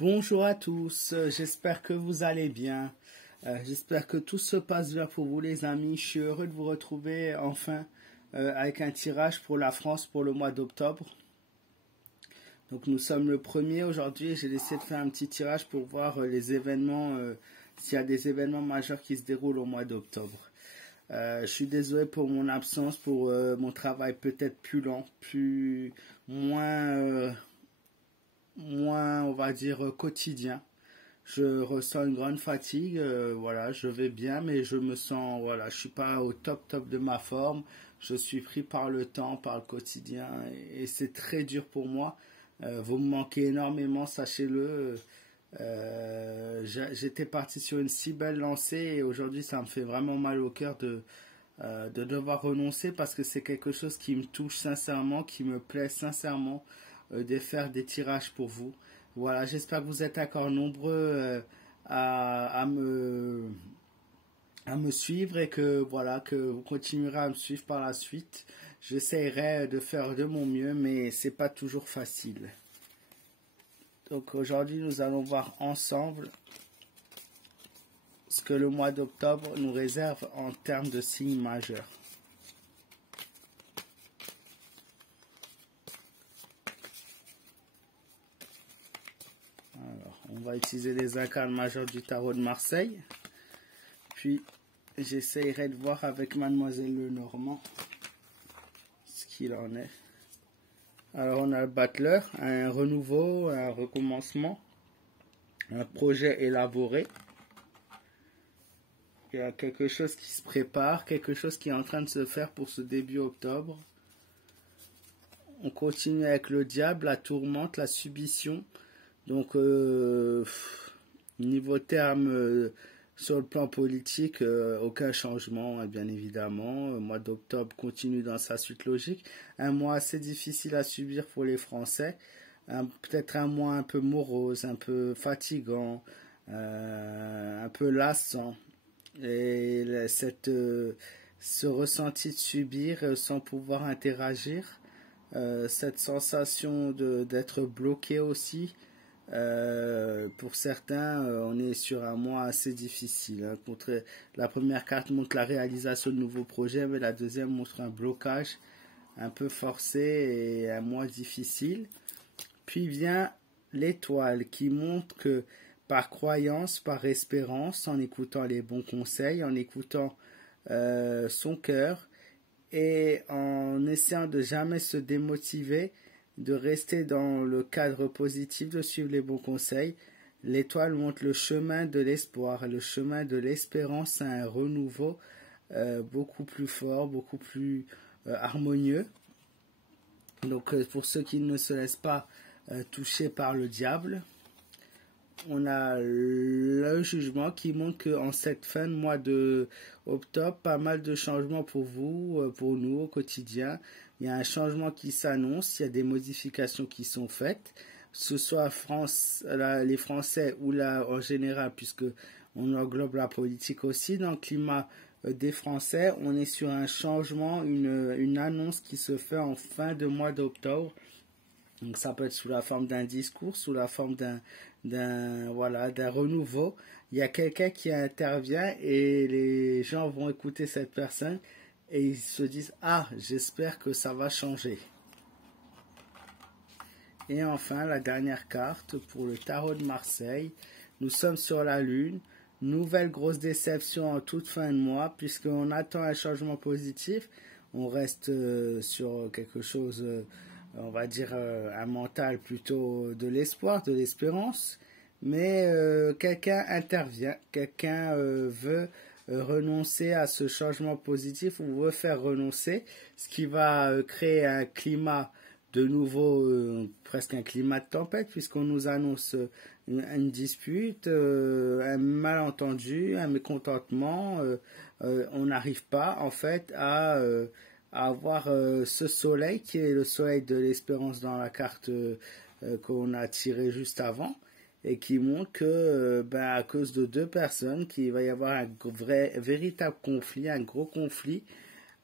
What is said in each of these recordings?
Bonjour à tous, j'espère que vous allez bien. J'espère que tout se passe bien pour vous les amis. Je suis heureux de vous retrouver enfin avec un tirage pour la France pour le mois d'octobre. Donc nous sommes le 1er aujourd'hui. J'ai essayé de faire un petit tirage pour voir les événements, s'il y a des événements majeurs qui se déroulent au mois d'octobre. Je suis désolé pour mon absence, pour mon travail peut-être plus lent, moins, on va dire, quotidien. Je ressens une grande fatigue, voilà, je vais bien, mais je me sens, voilà, je suis pas au top de ma forme. Je suis pris par le temps, par le quotidien, et c'est très dur pour moi. Vous me manquez énormément, sachez-le. J'étais parti sur une si belle lancée et aujourd'hui ça me fait vraiment mal au cœur de devoir renoncer parce que c'est quelque chose qui me touche sincèrement, qui me plaît sincèrement de faire des tirages pour vous. Voilà, j'espère que vous êtes encore nombreux à me suivre et que voilà que vous continuerez à me suivre par la suite. J'essaierai de faire de mon mieux, mais c'est pas toujours facile. Donc aujourd'hui, nous allons voir ensemble ce que le mois d'octobre nous réserve en termes de signes majeurs. Alors, on va utiliser les arcanes majeures du tarot de Marseille. Puis, j'essaierai de voir avec Mademoiselle Lenormand ce qu'il en est. Alors, on a le battleur, un renouveau, un recommencement, un projet élaboré. Il y a quelque chose qui se prépare, quelque chose qui est en train de se faire pour ce début octobre. On continue avec le diable, la tourmente, la subition. Donc, niveau terme, sur le plan politique, aucun changement, bien évidemment. Le mois d'octobre continue dans sa suite logique. Un mois assez difficile à subir pour les Français. Peut-être un mois un peu morose, un peu fatigant, un peu lassant. Et ce ressenti de subir sans pouvoir interagir, cette sensation d'être bloqué aussi, pour certains, on est sur un mois assez difficile. Hein. La première carte montre la réalisation de nouveaux projets, mais la deuxième montre un blocage un peu forcé et un mois difficile. Puis vient l'étoile qui montre que par croyance, par espérance, en écoutant les bons conseils, en écoutant son cœur et en essayant de jamais se démotiver, de rester dans le cadre positif, de suivre les bons conseils. L'étoile montre le chemin de l'espoir, le chemin de l'espérance à un renouveau beaucoup plus fort, beaucoup plus harmonieux. Donc pour ceux qui ne se laissent pas toucher par le diable, on a le jugement qui montre qu'en cette fin de mois de octobre, pas mal de changements pour vous, pour nous au quotidien. Il y a un changement qui s'annonce, il y a des modifications qui sont faites, que ce soit les Français ou là en général, puisque on englobe la politique aussi. Dans le climat des Français, on est sur un changement, une annonce qui se fait en fin de mois d'octobre. Donc ça peut être sous la forme d'un discours, sous la forme d'un renouveau. Il y a quelqu'un qui intervient et les gens vont écouter cette personne et ils se disent « Ah, j'espère que ça va changer ». Et enfin, la dernière carte pour le tarot de Marseille. Nous sommes sur la Lune. Nouvelle grosse déception en toute fin de mois puisqu'on attend un changement positif. On reste sur quelque chose... on va dire un mental plutôt de l'espoir, de l'espérance, mais quelqu'un intervient, quelqu'un veut renoncer à ce changement positif ou veut faire renoncer, ce qui va créer un climat de nouveau, presque un climat de tempête, puisqu'on nous annonce une dispute, un malentendu, un mécontentement, on n'arrive pas en fait à avoir ce soleil qui est le soleil de l'espérance dans la carte qu'on a tirée juste avant et qui montre que à cause de deux personnes qu'il va y avoir un véritable conflit, un gros conflit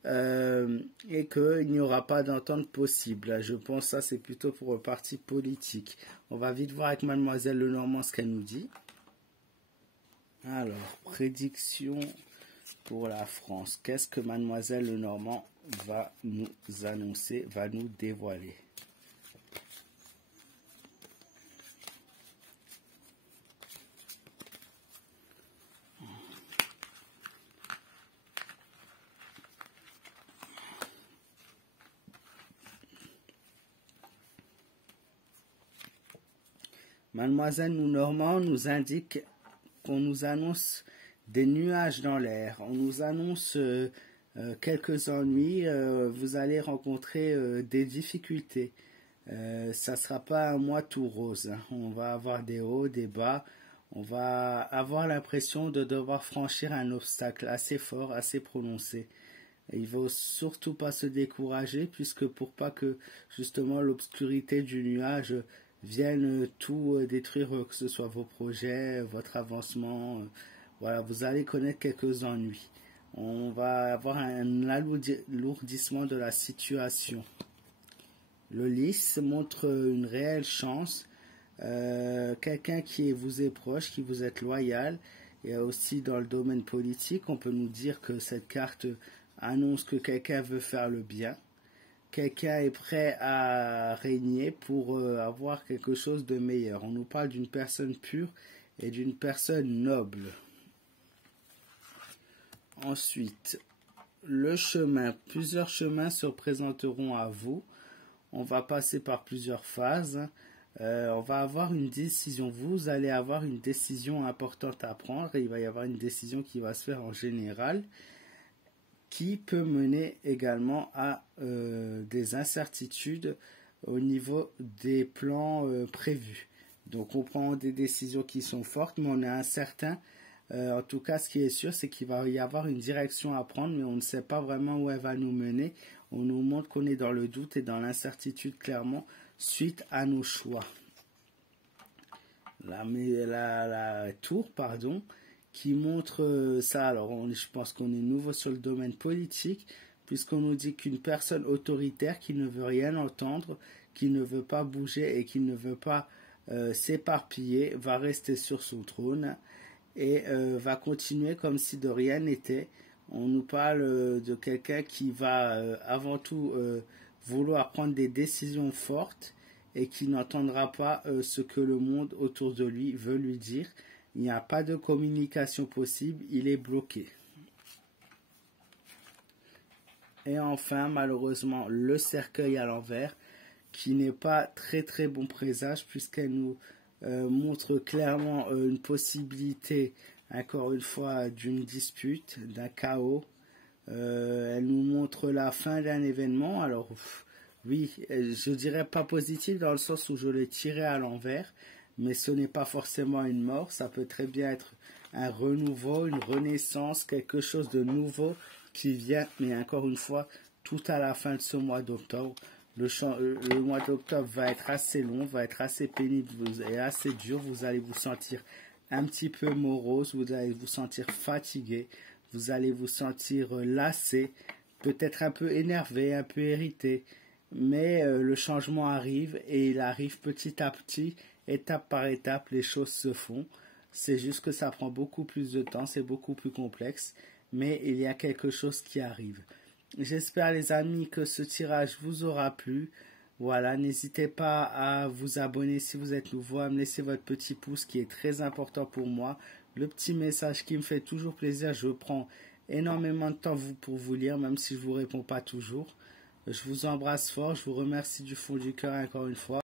et qu'il n'y aura pas d'entente possible. Je pense que ça c'est plutôt pour le parti politique. On va vite voir avec Mademoiselle Lenormand ce qu'elle nous dit. Alors, prédiction pour la France. Qu'est-ce que Mademoiselle Lenormand va nous annoncer, va nous dévoiler? Mademoiselle Lenormand nous indique qu'on nous annonce des nuages dans l'air. On nous annonce quelques ennuis. Vous allez rencontrer des difficultés. Ça ne sera pas un mois tout rose. Hein. On va avoir des hauts, des bas. On va avoir l'impression de devoir franchir un obstacle assez fort, assez prononcé. Et il ne faut surtout pas se décourager, puisque pour pas que justement l'obscurité du nuage vienne tout détruire, que ce soit vos projets, votre avancement, voilà, vous allez connaître quelques ennuis. On va avoir un alourdissement de la situation. Le lys montre une réelle chance, quelqu'un qui vous est proche, qui vous est loyal, et aussi dans le domaine politique, on peut nous dire que cette carte annonce que quelqu'un veut faire le bien. Quelqu'un est prêt à régner pour avoir quelque chose de meilleur. On nous parle d'une personne pure et d'une personne noble. Ensuite, le chemin. Plusieurs chemins se présenteront à vous. On va passer par plusieurs phases. On va avoir une décision. Vous allez avoir une décision importante à prendre. Il va y avoir une décision qui va se faire en général, qui peut mener également à des incertitudes au niveau des plans prévus. Donc on prend des décisions qui sont fortes, mais on est incertain. En tout cas, ce qui est sûr, c'est qu'il va y avoir une direction à prendre, mais on ne sait pas vraiment où elle va nous mener. On nous montre qu'on est dans le doute et dans l'incertitude clairement suite à nos choix. La tour, pardon, qui montre ça. Alors, je pense qu'on est nouveau sur le domaine politique, puisqu'on nous dit qu'une personne autoritaire qui ne veut rien entendre, qui ne veut pas bouger et qui ne veut pas s'éparpiller, va rester sur son trône et va continuer comme si de rien n'était. On nous parle de quelqu'un qui va avant tout vouloir prendre des décisions fortes et qui n'entendra pas ce que le monde autour de lui veut lui dire. Il n'y a pas de communication possible, il est bloqué. Et enfin, malheureusement, le cercueil à l'envers, qui n'est pas très très bon présage, puisqu'elle nous montre clairement une possibilité, encore une fois, d'une dispute, d'un chaos. Elle nous montre la fin d'un événement. Alors, oui, je dirais pas positif dans le sens où je l'ai tiré à l'envers, mais ce n'est pas forcément une mort, ça peut très bien être un renouveau, une renaissance, quelque chose de nouveau qui vient, mais encore une fois, tout à la fin de ce mois d'octobre. Le mois d'octobre va être assez long, va être assez pénible et assez dur. Vous allez vous sentir un petit peu morose, vous allez vous sentir fatigué, vous allez vous sentir lassé, peut-être un peu énervé, un peu irrité. Mais le changement arrive et il arrive petit à petit, étape par étape, les choses se font. C'est juste que ça prend beaucoup plus de temps, c'est beaucoup plus complexe, mais il y a quelque chose qui arrive. J'espère les amis que ce tirage vous aura plu. Voilà, n'hésitez pas à vous abonner si vous êtes nouveau, à me laisser votre petit pouce qui est très important pour moi. Le petit message qui me fait toujours plaisir, je prends énormément de temps pour vous lire, même si je ne vous réponds pas toujours. Je vous embrasse fort, je vous remercie du fond du cœur encore une fois.